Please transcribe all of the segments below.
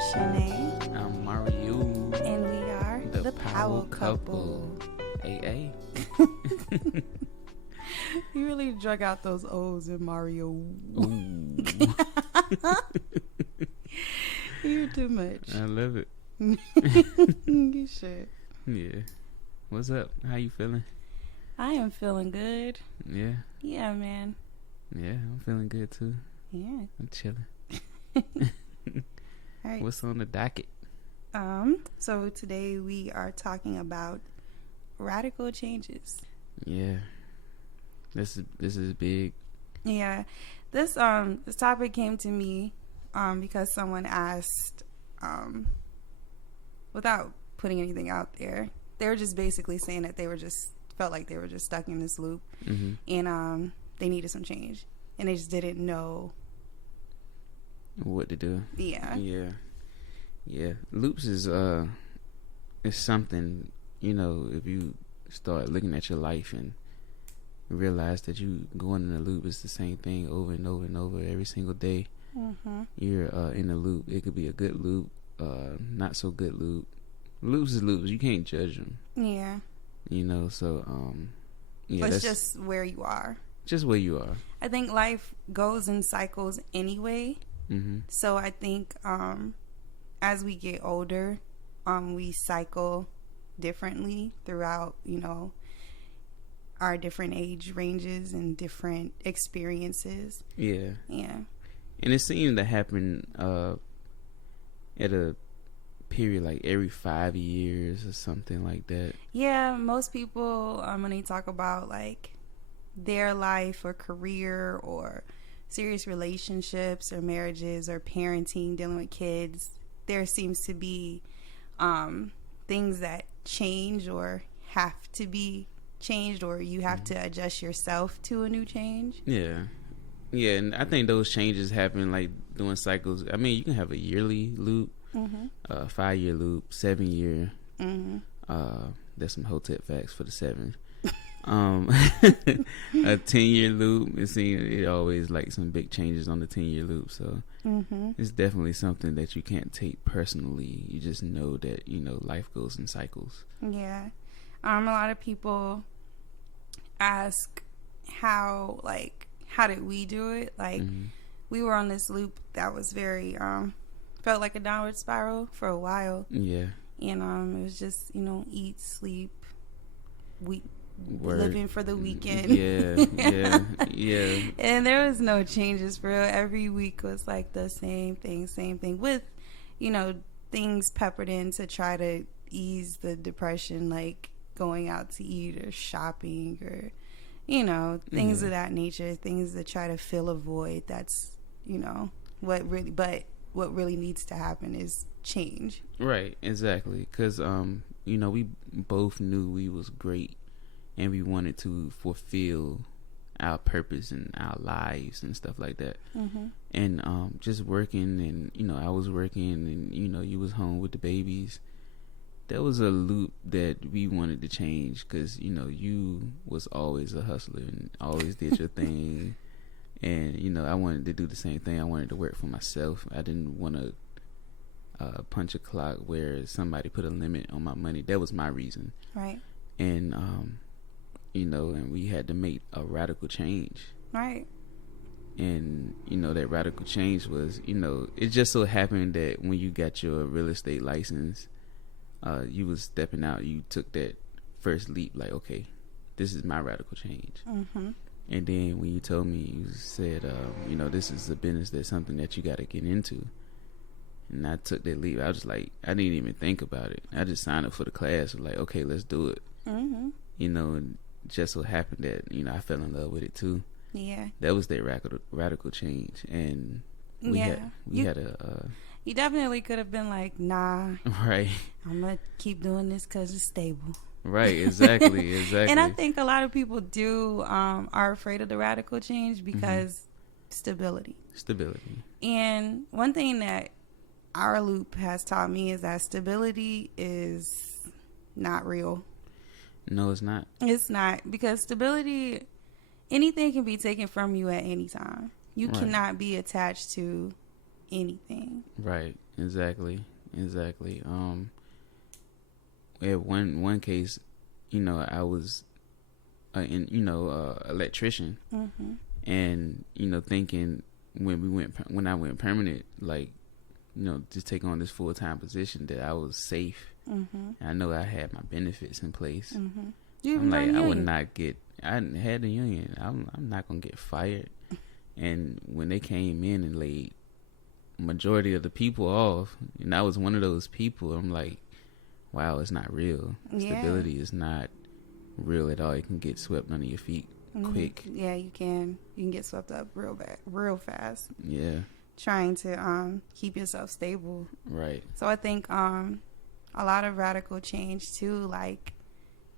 Shanae, I'm Mario, and we are the Powell Couple. AA. You really drug out those O's in Mario. Ooh. You're too much. I love it. You should. Yeah. What's up? How you feeling? I am feeling good. Yeah. Yeah, man. Yeah, I'm feeling good too. Yeah. I'm chilling. All right. What's on the docket? So today we are talking about radical changes. Yeah. This is big. Yeah. This topic came to me because someone asked without putting anything out there. They were just basically saying that they were just felt like they were just stuck in this loop, and they needed some change, and they just didn't know What to do. Yeah. Yeah. Loops is something, if you start looking at your life and realize that you going in a loop is the same thing over and over and over every single day. You're in a loop. It could be a good loop, not so good loop. Loops is loops. You can't judge them. Yeah. So But it's just where you are. Just where you are. I think life goes in cycles anyway. So I think as we get older, we cycle differently throughout, our different age ranges and different experiences. Yeah. Yeah. And it seemed to happen at a period like every 5 years or something like that. Yeah, most people when they talk about like their life or career or serious relationships or marriages or parenting, dealing with kids, there seems to be things that change or have to be changed, or you have to adjust yourself to a new change. Yeah, and I think those changes happen like doing cycles. I mean, you can have a yearly loop, 5-year loop, 7-year. There's some Hotep facts for the 7. A 10-year loop. It always like some big changes on the 10-year loop. So it's definitely something that you can't take personally. You just know that life goes in cycles. Yeah. A lot of people ask how did we do it? Like we were on this loop that was very felt like a downward spiral for a while. Yeah. And it was just eat, sleep, Work. Living for the weekend. Yeah. And there was no changes for real. Every week was like the same thing with things peppered in to try to ease the depression, like going out to eat or shopping or things of that nature, things that try to fill a void. That's what really needs to happen is change. Right, exactly, because we both knew we was great and we wanted to fulfill our purpose in our lives and stuff like that. And just working, and I was working, and you was home with the babies. That was a loop that we wanted to change, because you was always a hustler and always did your thing. And I wanted to do the same thing. I wanted to work for myself. I didn't want to punch a clock where somebody put a limit on my money. That was my reason. Right. And and we had to make a radical change. Right. And that radical change was, it just so happened that when you got your real estate license, you was stepping out. You took that first leap, like, okay, this is my radical change. And then when you told me, you said, this is a business, that's something that you got to get into. And I took that leap. I was like, I didn't even think about it. I just signed up for the class. Like, okay, let's do it. And just so happened that, I fell in love with it too. Yeah. That was that radical change. And we had you definitely could have been like, nah. Right. I'm going to keep doing this because it's stable. Right, exactly. And I think a lot of people are afraid of the radical change because stability. And one thing that our loop has taught me is that stability is not real. No, it's not. It's not, because stability, anything can be taken from you at any time. You cannot be attached to anything. Right, Exactly. At one case, I was electrician, and thinking when I went permanent, like just take on this full-time position, that I was safe. I know I had my benefits in place. I'm like, I would not get. I had the union. I'm not gonna get fired. And when they came in and laid majority of the people off, and I was one of those people, I'm like, wow, it's not real. Stability is not real at all. It can get swept under your feet quick. Yeah, you can get swept up real fast. Yeah, trying to keep yourself stable. Right. So I think a lot of radical change too, like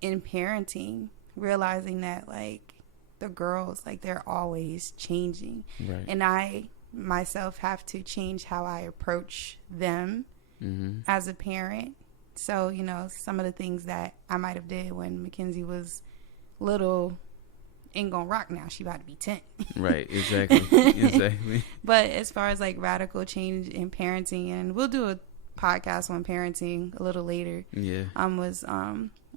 in parenting, realizing that like the girls, like they're always changing. Right. And I myself have to change how I approach them as a parent. So, some of the things that I might have did when Mackenzie was little ain't gonna rock now. She about to be 10. Right, exactly. But as far as like radical change in parenting, and we'll do a podcast on parenting a little later. Yeah. Was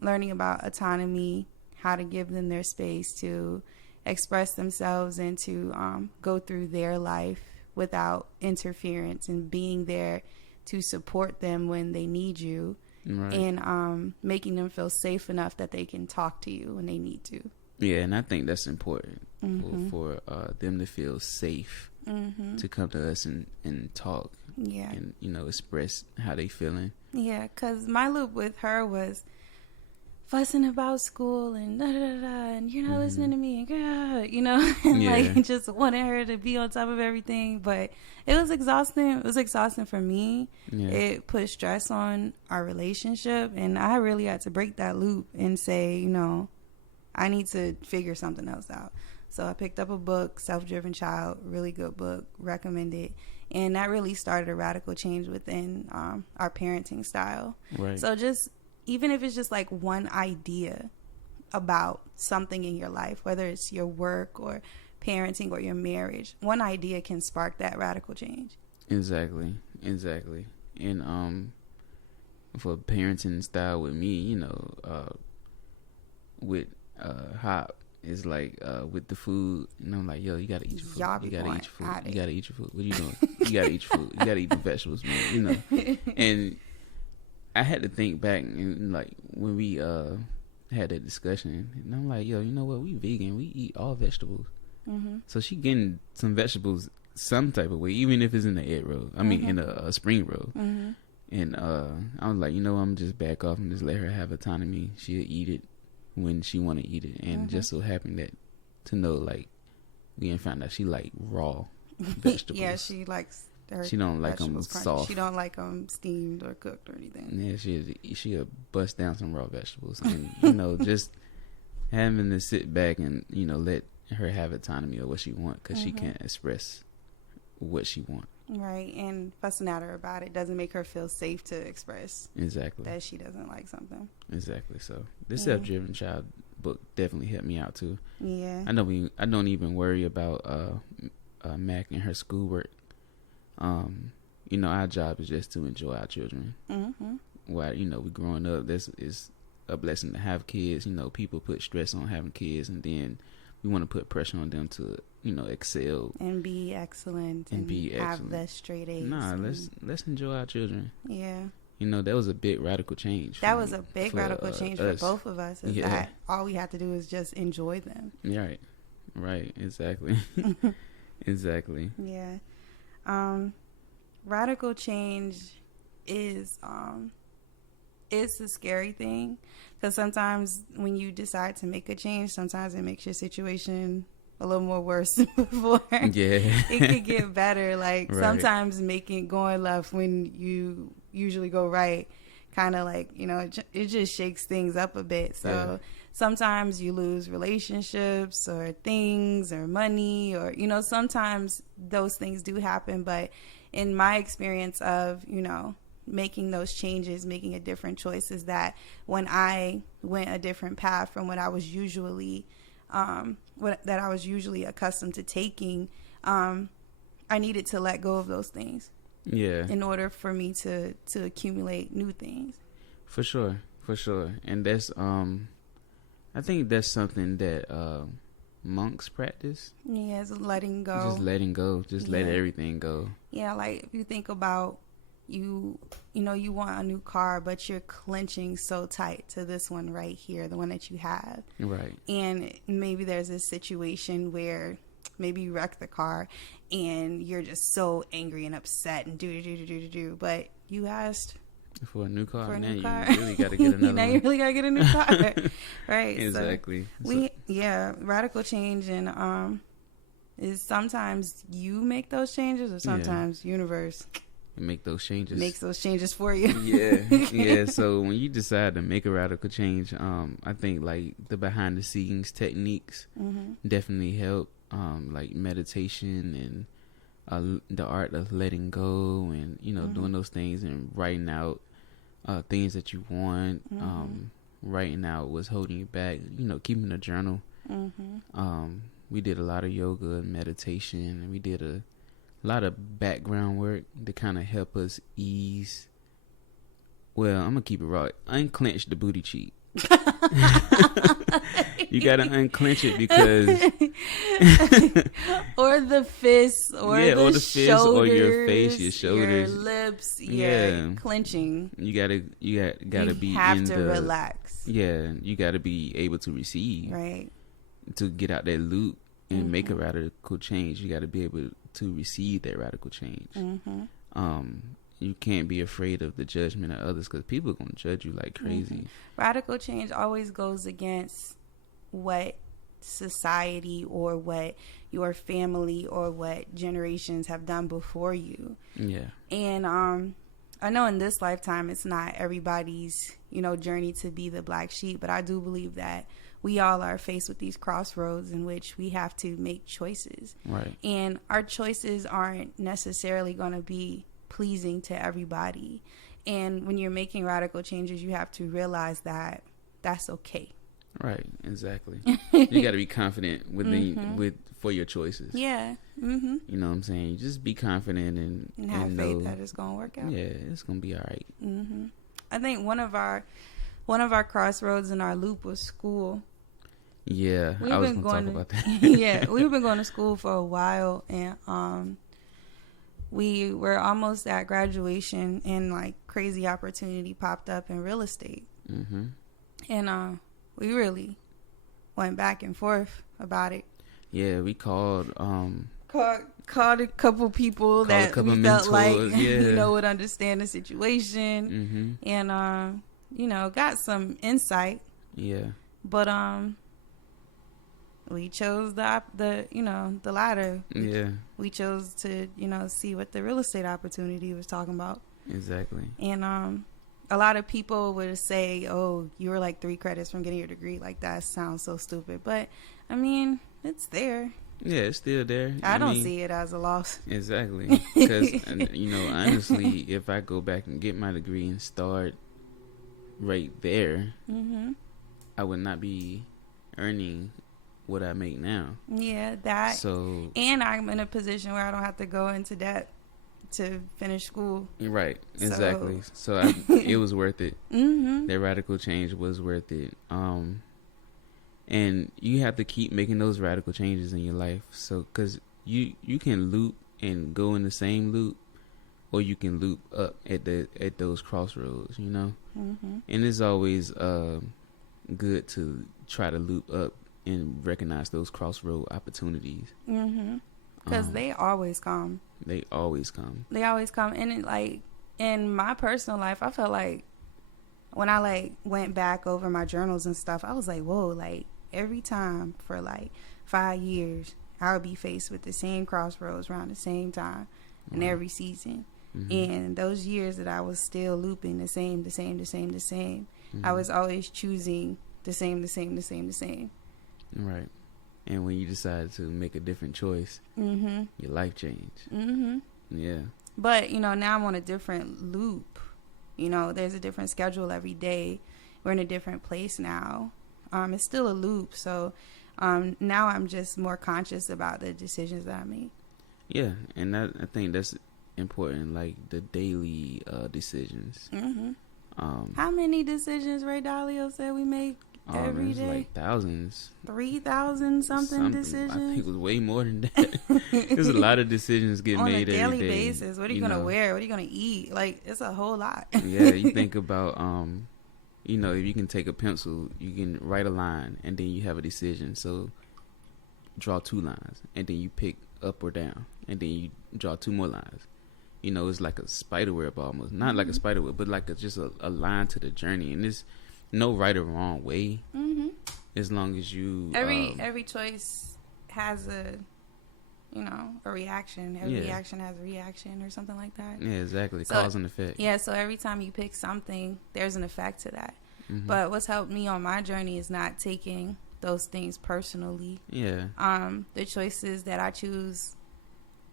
learning about autonomy, how to give them their space to express themselves and to go through their life without interference, and being there to support them when they need you. Right. And making them feel safe enough that they can talk to you when they need to. Yeah, and I think that's important for them to feel safe to come to us and talk. Yeah. And, express how they feeling. Yeah, because my loop with her was fussing about school and and you're not listening to me, and like just wanting her to be on top of everything. But it was exhausting. It was exhausting for me. Yeah. It put stress on our relationship, and I really had to break that loop and say, I need to figure something else out. So I picked up a book, Self-Driven Child, really good book, recommend it. And that really started a radical change within our parenting style. Right. So just, even if it's just like one idea about something in your life, whether it's your work or parenting or your marriage, one idea can spark that radical change. Exactly. And for parenting style with me, with Hop, is like with the food, and I'm like, yo, you gotta eat your food. You gotta eat your food. You gotta eat your food. What are you doing? You gotta eat your food. You gotta eat the vegetables, man. And I had to think back, and like when we had that discussion, and I'm like, yo, you know what? We vegan. We eat all vegetables. So she getting some vegetables some type of way, even if it's in the egg roll. I mean, in a spring roll. And I was like, I'm just back off and just let her have autonomy. She'll eat it when she want to eat it. And just so happened that to know, like, we didn't find out she like raw vegetables. Yeah, she likes. She don't like them soft. She don't like them steamed or cooked or anything. Yeah, she'll bust down some raw vegetables, and just having to sit back and let her have autonomy of what she want, because she can't express what she want. Right, and fussing at her about it doesn't make her feel safe to express that she doesn't like something. Exactly. So this Self-Driven Child book definitely helped me out too. Yeah, I don't even worry about Mac and her schoolwork. Our job is just to enjoy our children. While we growing up, this is a blessing to have kids. People put stress on having kids, and then we want to put pressure on them to excel and be excellent and have the straight A's. Let's enjoy our children. Yeah. That was a big radical change. That was a big radical change for both of us. Is that all we have to do is just enjoy them. Right. Exactly. Exactly. Yeah. Radical change is it's a scary thing, because sometimes when you decide to make a change, sometimes it makes your situation a little more worse than before. Yeah. It could get better. Like sometimes going left when you usually go right, kind of like, it just shakes things up a bit. So sometimes you lose relationships or things or money or, sometimes those things do happen. But in my experience of, making those changes, making a different choice, is that when I went a different path from what I was usually accustomed to taking, I needed to let go of those things. Yeah. in order for me to accumulate new things. For sure. And that's I think that's something that monks practice. Yeah, it's letting go. Just letting go. Just let everything go. Yeah, like if you think about you want a new car, but you're clenching so tight to this one right here, the one that you have. Right. And maybe there's a situation where maybe you wreck the car and you're just so angry and upset and do, but you asked for a new car. For a now new car. You really got to get another now one. you really got to get a new car. Right. Exactly. So radical change and is sometimes you make those changes or sometimes universe make those changes. Makes those changes for you. Yeah. So when you decide to make a radical change, I think like the behind the scenes techniques definitely help. Like meditation and the art of letting go, and doing those things and writing out things that you want. Writing out what's holding you back. Keeping a journal. We did a lot of yoga and meditation, and we did a lot of background work to kind of help us ease. Well, I'm gonna keep it raw. Unclench the booty cheek. You gotta unclench it because or the fists or the fist shoulders, or your face, your shoulders, your lips, clenching. You gotta be have to relax. Yeah, you gotta be able to receive, right? To get out that loop and make a radical change, you gotta be able to receive that radical change. You can't be afraid of the judgment of others because people are going to judge you like crazy. Radical change always goes against what society or what your family or what generations have done before you. Yeah. And I know in this lifetime it's not everybody's, journey to be the black sheep, but I do believe that we all are faced with these crossroads in which we have to make choices. Right. And our choices aren't necessarily going to be pleasing to everybody. And when you're making radical changes, you have to realize that that's okay. Right, exactly. You got to be confident for your choices. Yeah. You know what I'm saying? Just be confident and have faith that it's going to work out. Yeah, it's going to be all right. I think one of our crossroads in our loop was school. Yeah, I was going to talk about that. Yeah, we've been going to school for a while, and we were almost at graduation, and like crazy opportunity popped up in real estate. And we really went back and forth about it. Yeah, we called a couple people that we felt like would understand the situation, and got some insight. Yeah, but we chose the latter. Yeah, we chose to see what the real estate opportunity was talking about. Exactly. And a lot of people would say, "Oh, you were like 3 credits from getting your degree." Like, that sounds so stupid, but I mean, it's there. Yeah, it's still there. I don't see it as a loss. Exactly, because honestly, if I go back and get my degree and start right there, I would not be earning what I make now. Yeah, that. So, and I'm in a position where I don't have to go into debt to finish school. Right, exactly. So it was worth it. That radical change was worth it. And you have to keep making those radical changes in your life. So, because you can loop and go in the same loop, or you can loop up at those crossroads. And it's always good to try to loop up and recognize those crossroad opportunities. Because they always come. They always come. And in my personal life, I felt like when I went back over my journals and stuff, I was like, whoa, every time for 5 years, I would be faced with the same crossroads around the same time in every season. And those years that I was still looping the same, I was always choosing the same. Right. And when you decide to make a different choice, your life changed. Yeah. But, now I'm on a different loop. There's a different schedule every day. We're in a different place now. It's still a loop. So now I'm just more conscious about the decisions that I make. Yeah. And I think important, like the daily decisions. How many decisions Ray Dalio said we make every day? Like thousands. 3,000 something decisions. I think it was way more than that. There's a lot of decisions getting made every day. On a daily basis. What are you gonna wear? What are you gonna eat? Like, it's a whole lot. Yeah, you think about you know, if you can take a pencil, you can write a line, and then you have a decision. So draw 2 lines, and then you pick up or down, and then you draw 2 more lines. You know, it's like a spider web almost. Not like a spider web, but like just a line to the journey. And there's no right or wrong way, as long as you... Every choice has a reaction. Every reaction has a reaction or something like that. Yeah, exactly. Cause and effect. Yeah, so every time you pick something, there's an effect to that. But what's helped me on my journey is not taking those things personally. Yeah. The choices that I choose,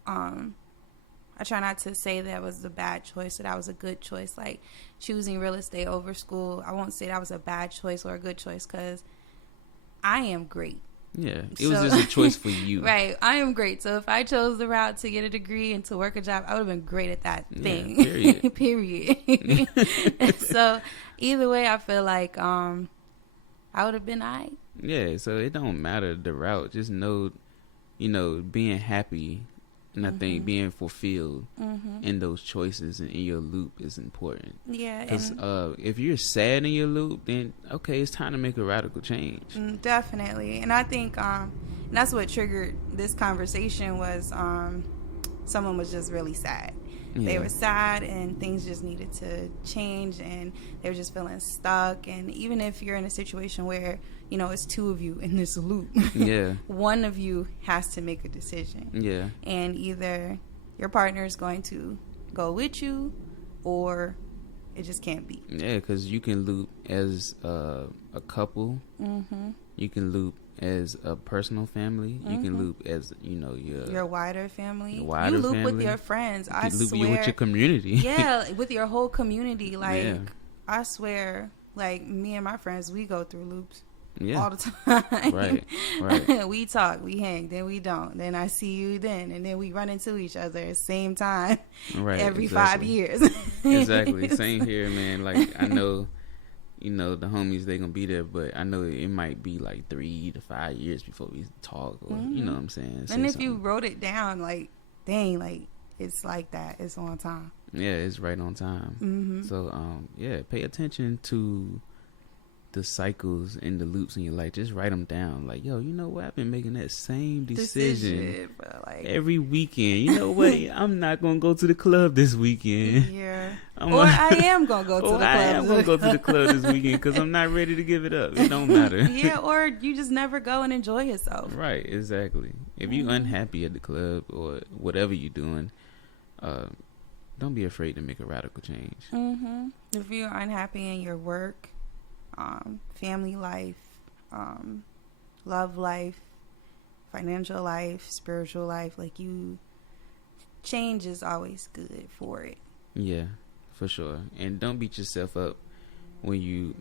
I try not to say that was a bad choice or that was a good choice. Like choosing real estate over school, I won't say that was a bad choice or a good choice because I am great. Yeah, it was just a choice for you. Right, I am great. So if I chose the route to get a degree and to work a job, I would have been great at that thing. Period. Period. So either way, I feel like I would have been all right. Yeah, so it don't matter the route. Just know, you know, being happy and I think being fulfilled in those choices and in your loop is important. Yeah. Because if you're sad in your loop, then, okay, it's time to make a radical change. Definitely. And I think and that's what triggered this conversation was someone was just really sad. Yeah. They were sad and things just needed to change and they were just feeling stuck. And even if you're in a situation where, you know, it's 2 of you in this loop, one of you has to make a decision. Yeah. And either your partner is going to go with you or it just can't be. Yeah, because you can loop as a couple. You can loop as a personal family. You can loop as, you know, your wider family. You loop family. With your friends. I loop swear. With your community. Yeah, with your whole community. Like, I swear, like, me and my friends, we go through loops. All the time. Right. We talk, we hang, then we don't. Then I see you then, and then we run into each other at the same time every 5 years. Exactly. Same here, man. Like, I know, you know, the homies, they gonna be there, but I know it might be like 3 to 5 years before we talk, or you know what I'm saying. And if you wrote it down, like, dang, like, it's like that. It's on time. Yeah, it's right on time. So, pay attention to the cycles and the loops in your life. Just write them down. Like, yo, you know what? I've been making that same decision like, every weekend. You know what? I'm not gonna go to the club this weekend. Yeah. I am gonna go to the club. I am gonna go to the club this weekend because I'm not ready to give it up. It don't matter. Yeah, or you just never go and enjoy yourself. Right. Exactly. If you're unhappy at the club or whatever you're doing, don't be afraid to make a radical change. If you're unhappy in your work, family life, love life, financial life, spiritual life, like, change is always good for it. Yeah, for sure. And don't beat yourself up when you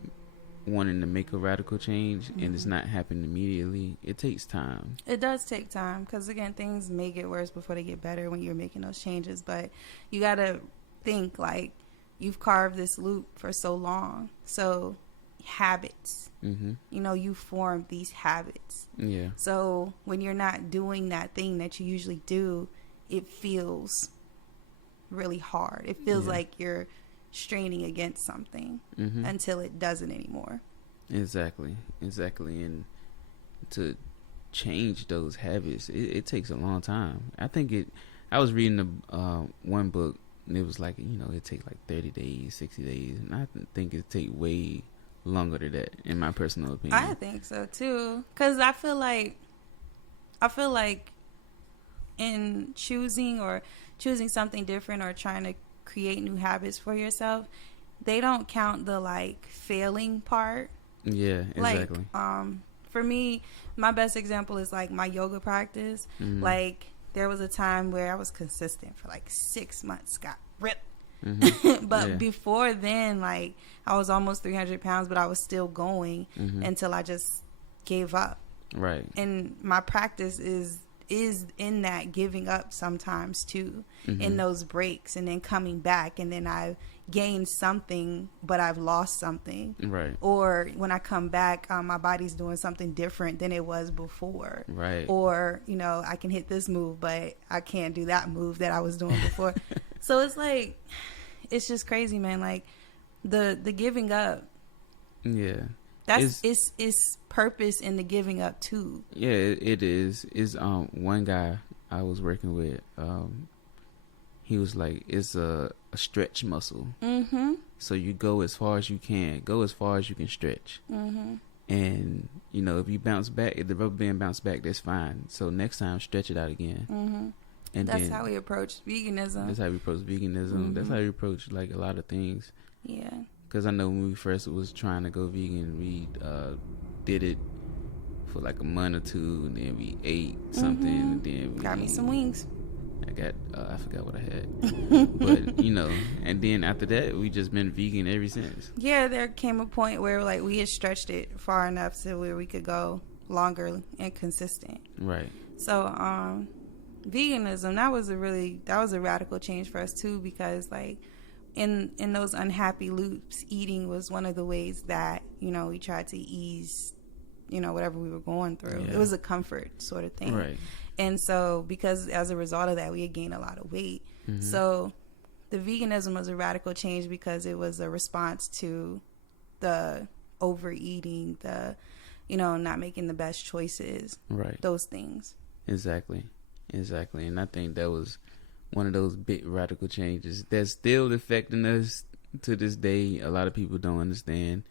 wanting to make a radical change and it's not happening immediately. It takes time. It does take time because, again, things may get worse before they get better when you're making those changes. But you got to think, like, you've carved this loop for so long. So habits, you know, you form these habits. Yeah. So when you're not doing that thing that you usually do, it feels really hard. It feels like you're straining against something until it doesn't anymore. Exactly. And to change those habits, it takes a long time. I was reading one book and it was like, you know, it takes like 30 days, 60 days, and I think it take way longer than that, in my personal opinion. I think so too, because I feel like in choosing something different or trying to create new habits for yourself, they don't count the, like, failing part. Yeah, exactly. Like, for me, my best example is, like, my yoga practice. Like, there was a time where I was consistent for like 6 months, got ripped. But before then, like, I was almost 300 pounds, but I was still going until I just gave up. Right. And my practice is is in that giving up sometimes too, Mm-hmm. in those breaks, and then coming back, and then I've gained something but I've lost something, Right. or when I come back, my body's doing something different than it was before, Right. or I can hit this move but I can't do that move that I was doing before. So it's like, it's just crazy, man. Like the giving up, Yeah. that's it's purpose in the giving up too. Yeah, it is. Is one guy I was working with, he was like, it's a stretch muscle. Mm-hmm. So you go as far as you can, go as far as you can stretch. Mm-hmm. And if you bounce back, if the rubber band bounce back, that's fine. So next time, stretch it out again. Mm-hmm. And that's then, how we approach veganism. That's how we approach veganism. Mm-hmm. That's how we approach like a lot of things. Yeah. Because I know when we first was trying to go vegan, we did it for like a month or two, and then we ate something, Mm-hmm. and then we got me some wings. I forgot what I had, but and then after that, we just been vegan ever since. Yeah, there came a point where like we had stretched it far enough to where we could go longer and consistent. Right. So, veganism, that was a radical change for us too, because like in those unhappy loops, eating was one of the ways that we tried to ease whatever we were going through. Yeah. It was a comfort sort of thing. Right. And so, because as a result of that, we had gained a lot of weight. Mm-hmm. So the veganism was a radical change because it was a response to the overeating, the not making the best choices, Right. those things. Exactly. And I think that was one of those big radical changes that's still affecting us to this day. A lot of people don't understand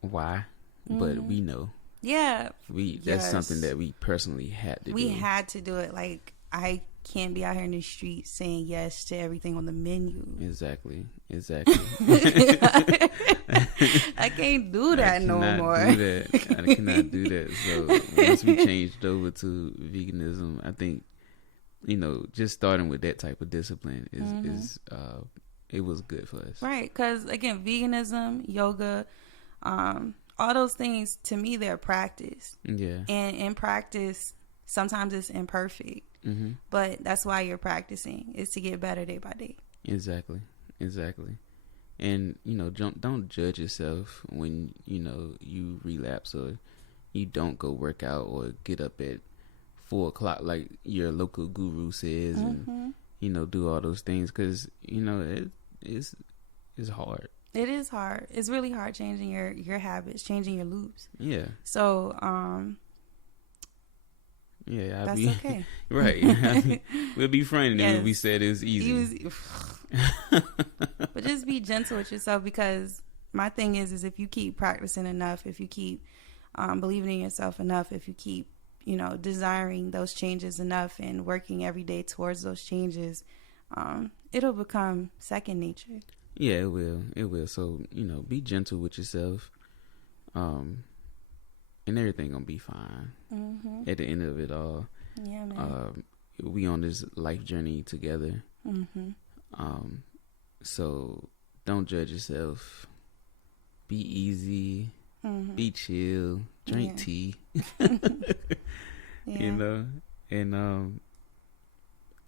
why, but we know. Yeah. That's something that we personally had to do. We had to do it. Like, I can't be out here in the streets saying yes to everything on the menu. Exactly. I can't do that no more. I cannot do that. So once we changed over to veganism, I think, just starting with that type of discipline is it was good for us. Right. Because, again, veganism, yoga, all those things, to me, they're practice. Yeah. And in practice, sometimes it's imperfect. Mm-hmm. But that's why you're practicing, is to get better day by day. Exactly. And, don't judge yourself when, you relapse or you don't go work out or get up at 4:00 like your local guru says, Mm-hmm. and, do all those things because, it's hard. It is hard. It's really hard changing your habits, changing your loops. Yeah. So, yeah, that's okay. Right. We'll be friends Yes. if we said it's easy. But just be gentle with yourself, because my thing is if you keep practicing enough, if you keep believing in yourself enough, if you keep, desiring those changes enough and working every day towards those changes, it'll become second nature. Yeah, it will. So, be gentle with yourself. And everything gonna be fine. Mm-hmm. At the end of it all. Yeah, man. We on this life journey together. Mm-hmm. So don't judge yourself. Be easy. Mm-hmm. Be chill. Drink Yeah. tea. Yeah. And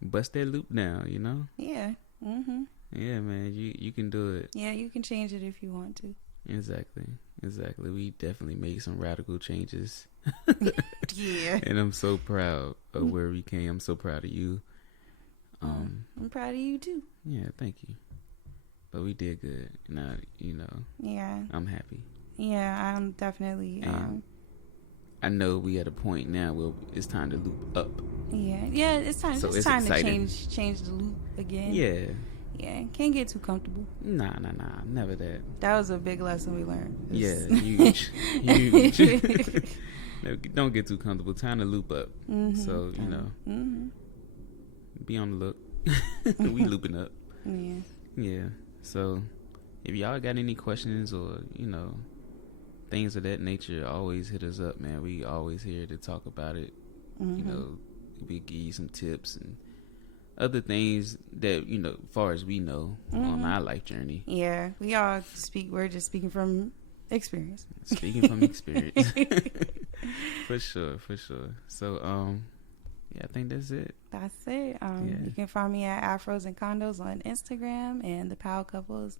bust that loop down. Yeah. Mm-hmm. Yeah, man. You can do it. Yeah, you can change it if you want to. Exactly. We definitely made some radical changes. Yeah. And I'm so proud of where we came. I'm so proud of you. I'm proud of you too. Yeah, thank you. But we did good. And Yeah. I'm happy. Yeah, I'm definitely. And I know we at a point now where it's time to loop up. Yeah. It's time. So it's it's time exciting. to change the loop again. Yeah. Yeah. Can't get too comfortable. Nah. Never that. That was a big lesson we learned. Yeah. Huge. Huge. No, don't get too comfortable. Time to loop up. Mm-hmm. So, Mm-hmm. be on the look. We looping up. Yeah. Yeah. So, if y'all got any questions or, things of that nature, always hit us up, man. We always here to talk about it. Mm-hmm. We give you some tips and other things that, far as we know on our life journey. Yeah. We're just speaking from experience. Speaking from experience. For sure. So, yeah, I think that's it. That's it. You can find me at Afros and Condos on Instagram, and the Power Couples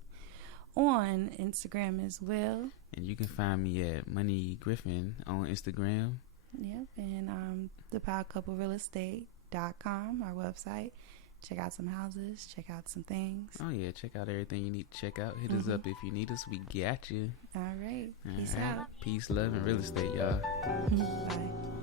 on Instagram as well. And you can find me at Money Griffin on Instagram. Yep, and the PowerCoupleRealEstate.com, our website. Check out some houses, check out some things. Oh yeah, check out everything you need to check out. Hit us up if you need us. We got you. All right. Peace out. Peace, love, and real estate, y'all. Bye.